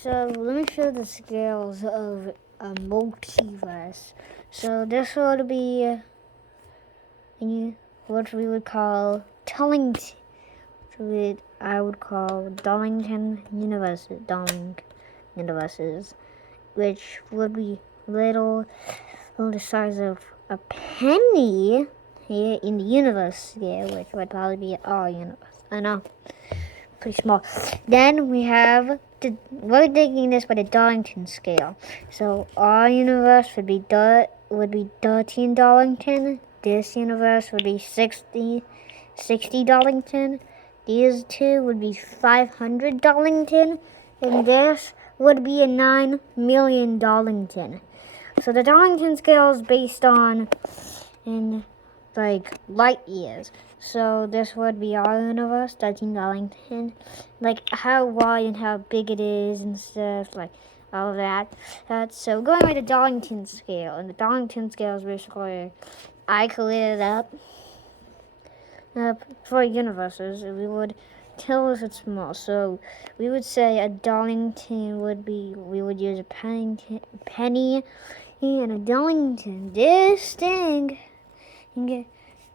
So let me show the scales of a multiverse. So this would be what we would call I would call Darlington universes, which would be little the size of a penny here in the universe here, which would probably be our universe. I know, pretty small. Then we have we're taking this by the Darlington scale. So our universe would be 13 Darlington. This universe would be 60 Darlington. These two would be 500 Darlington. And this would be a 9 million Darlington. So the Darlington scale is based on light years. So this would be our universe, 13 Darlington. Like how wide and how big it is and stuff, like all of that. So going by the Darlington scale, and the Darlington scale is basically, I created up for universes. We would tell us it's small. So we would say a Darlington would be, we would use a penny and a Darlington. This thing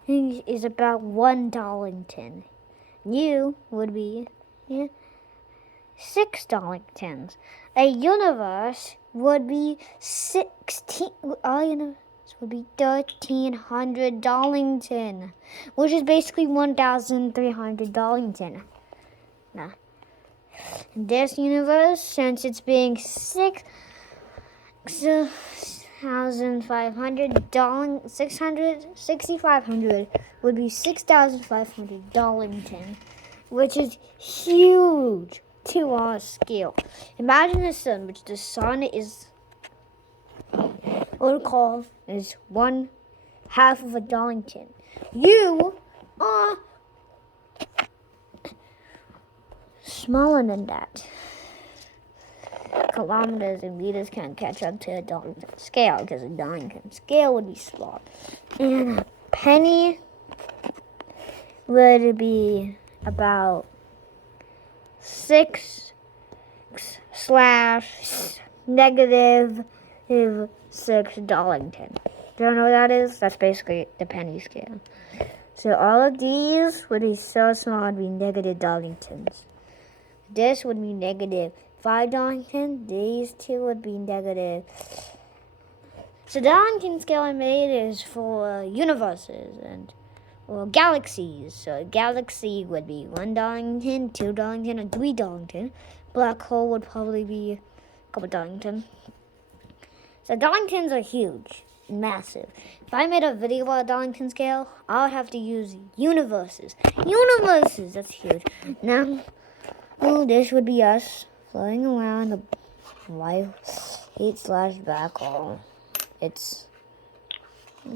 is about 1 Darlington. You would be 6 Darlingtons. A universe would be 16. Our universe would be 1,300 Darlington, which is basically 1,300 Darlington. Now, this universe, since it's being 6,500 would be 6,500 Darlington, which is huge to our scale. Imagine the sun, which the sun is what we call is 1/2 of a Darlington. You are smaller than that. Kilometers and meters can't catch up to a Darlington scale because a Darlington scale would be small. And a penny would be about 6 - -6 Darlington. Do you know what that is? That's basically the penny scale. So all of these would be so small, it would be negative Darlingtons. This would be -5 Darlington. These two would be negative. So the Darlington scale I made is for universes or galaxies. So a galaxy would be 1 Darlington, 2 Darlington, and 3 Darlington. Black hole would probably be a couple Darlington. So Darlingtons are huge, massive. If I made a video about a Darlington scale, I would have to use universes. Universes, that's huge. Now, this would be us floating around the white/black hole. I'm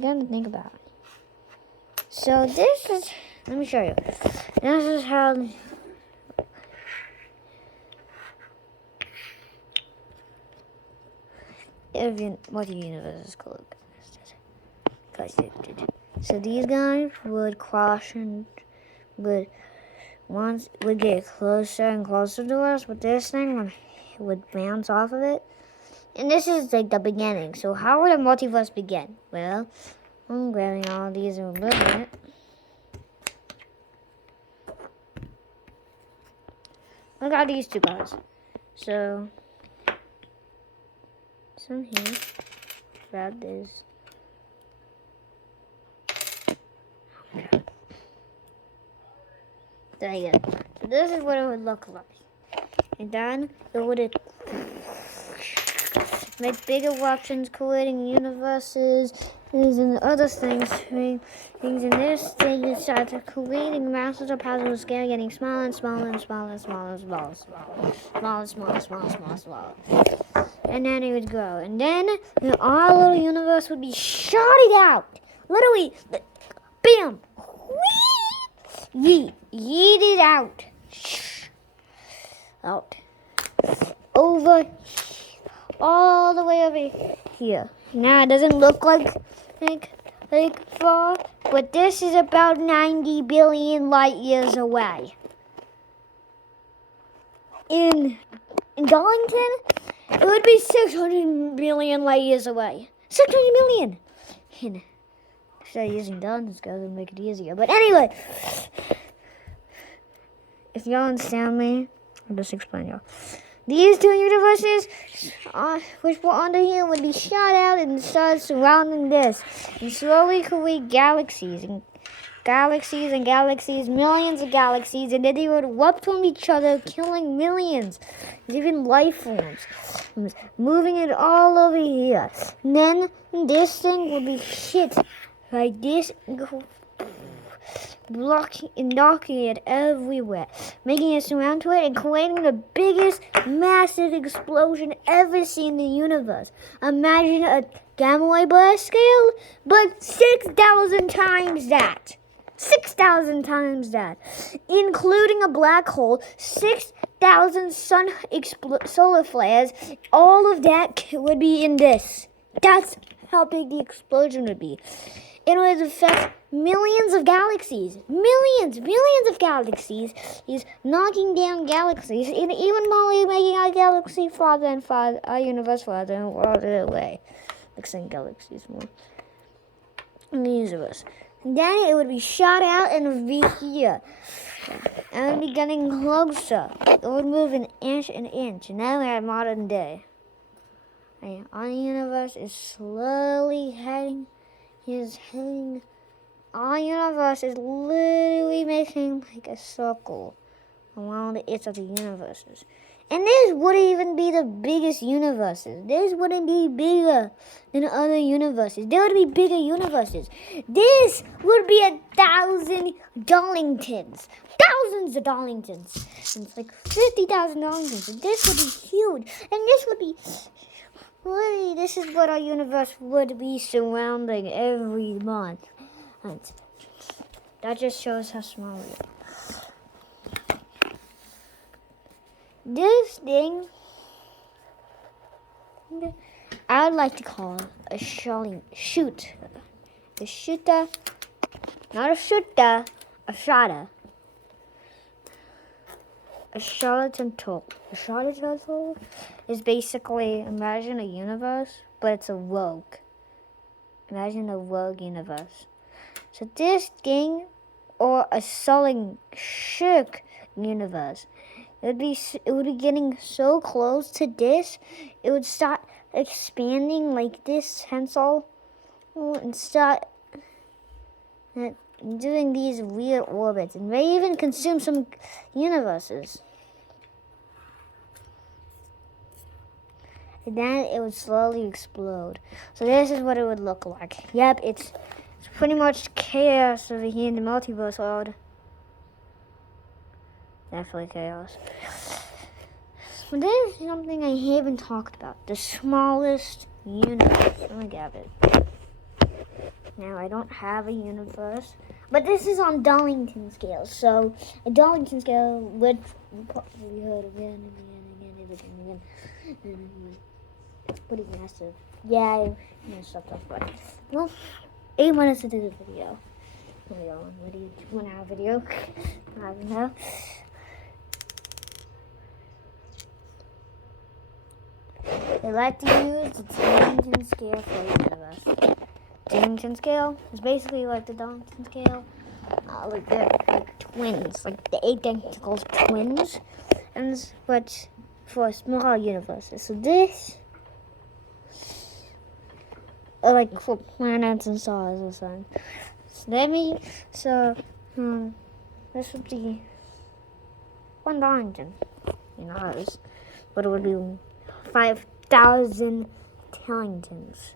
gonna think about it. So this is, let me show you. This is how what the universe is called. So these guys would cross and would get closer and closer to us, but this thing would bounce off of it. And this is like the beginning. So how would a multiverse begin? Well, I'm grabbing all these in a little bit. Look at these two guys. So here, grab this. There you go. So this is what it would look like. And then it would make big eruptions, creating universes and other things. And this thing starts creating masses of positive scale, getting smaller and smaller and smaller and smaller and smaller and smaller. And then it would grow. And then our little universe would be shot out. Literally, bam! Yeet it out. Over, all the way over here. Now it doesn't look like far, but this is about 90 billion light years away. In in Darlington, it would be 600 million light years away. 600 million. And instead of using Darlington scale, it would make it easier. But anyway, if y'all understand me, I'll just explain y'all. These two universes, which were under here, would be shot out and start surrounding this, and slowly create galaxies and galaxies and galaxies, millions of galaxies, and then they would erupt from each other, killing millions, even life forms, moving it all over here. And then this thing would be shit like this, blocking and knocking it everywhere, making it surround to it and creating the biggest massive explosion ever seen in the universe. Imagine a gamma ray burst scale, but 6,000 times that. 6,000 times that, including a black hole, 6,000 solar flares. All of that would be in this. That's how big the explosion would be. It would affect millions of galaxies. Millions of galaxies. He's knocking down galaxies, and even more making our galaxy farther and farther, our universe farther and farther away. Mixing galaxies more in the universe. And then it would be shot out and it would be here. And it would be getting closer. It would move an inch. And now we're at modern day. And our universe is slowly heading. Our universe is literally making like a circle around the edge of the universes. And this wouldn't even be the biggest universes. This wouldn't be bigger than other universes. There would be bigger universes. This would be 1,000 Darlingtons. Thousands of Darlingtons. And it's like 50,000 Darlingtons. And this would be huge. And this would be... Really, this is what our universe would be surrounding every month. And that just shows how small we are. This thing, I would like to call a shooter. A shooter, not a shooter, a shotter. A charlatan tool. A charlatan tool is basically, imagine a universe, but it's a rogue. Imagine a rogue universe. So this thing, or a sulling shirk universe, it would be getting so close to this, it would start expanding like this pencil and start doing these weird orbits, and may even consume some universes. And then it would slowly explode. So this is what it would look like. Yep, it's pretty much chaos over here in the multiverse world. Definitely chaos. But there's something I haven't talked about. The smallest universe. Let me grab it. Now, I don't have a universe. But this is on Darlington scale. So, a Darlington scale would probably heard again. It's pretty massive. Yeah, I messed up that part. Well, 8 minutes into the video. What do you want our video? I don't know. They like to use the Darlington scale for the universe. Darlington scale is basically like the Darlington scale. Like they're like twins, like the 8 tentacles twins. But for small universes. So this, like for planets and stars or something. This would be 1 Darlington, ours, but it would be 5,000 Tillingtons.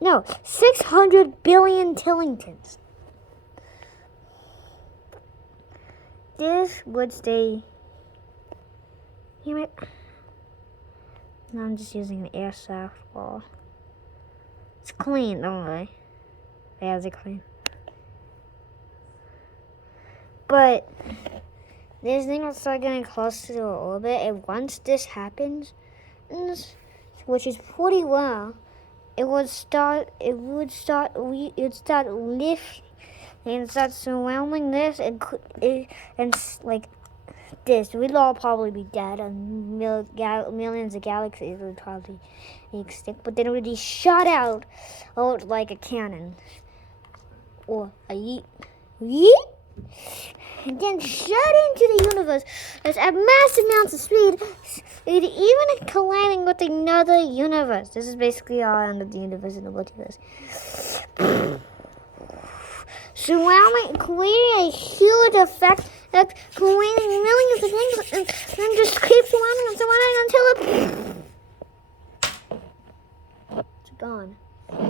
No, 600 billion Tillingtons. This would stay. No, I'm just using an air softball. It's clean, don't worry. Yeah, it's clean. But this thing will start getting close to the orbit, and once this happens, which is pretty well, it would start lifting and start surrounding this and like this, we'd all probably be dead, and millions of galaxies would probably be extinct. But then it would be shot out, like a cannon, or a yeet, and then shot into the universe at massive amounts of speed, even colliding with another universe. This is basically our end of the universe in the multiverse. Surrounding, creating a huge effect that's creating millions of things, and then just keep surrounding and surrounding until it's gone.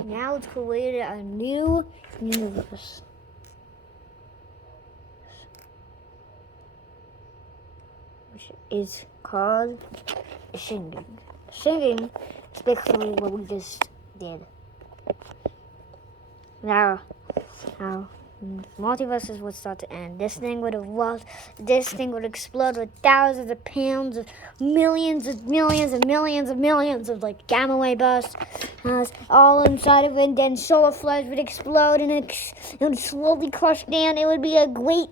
Now it's created a new universe. Which is called singing. Singing is basically what we just did. Now, multiverses would start to end. This thing would explode with thousands of pounds of millions of like gamma ray bursts all inside of it, and then solar flares would explode, and it would slowly crush down. It would be a great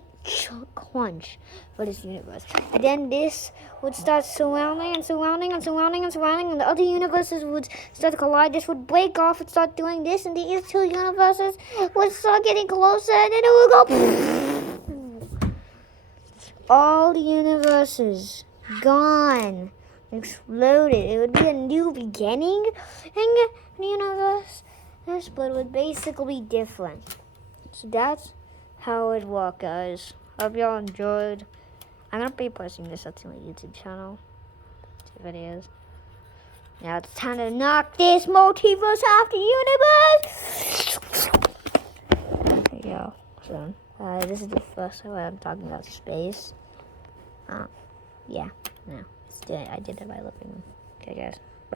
crunch for this universe. And then this would start surrounding, and the other universes would start to collide. This would break off and start doing this, and these two universes would start getting closer, and then it would go all the universes gone, exploded. It would be a new beginning, and the universe, but it would basically be different. So that's how it works, guys. Hope y'all enjoyed. I'm gonna be posting this up to my YouTube channel. 2 videos. Now it's time to knock this multiverse off the universe. There you go. So, this is the first time I'm talking about space. Yeah. No, I did it by living. Okay, guys. Bye.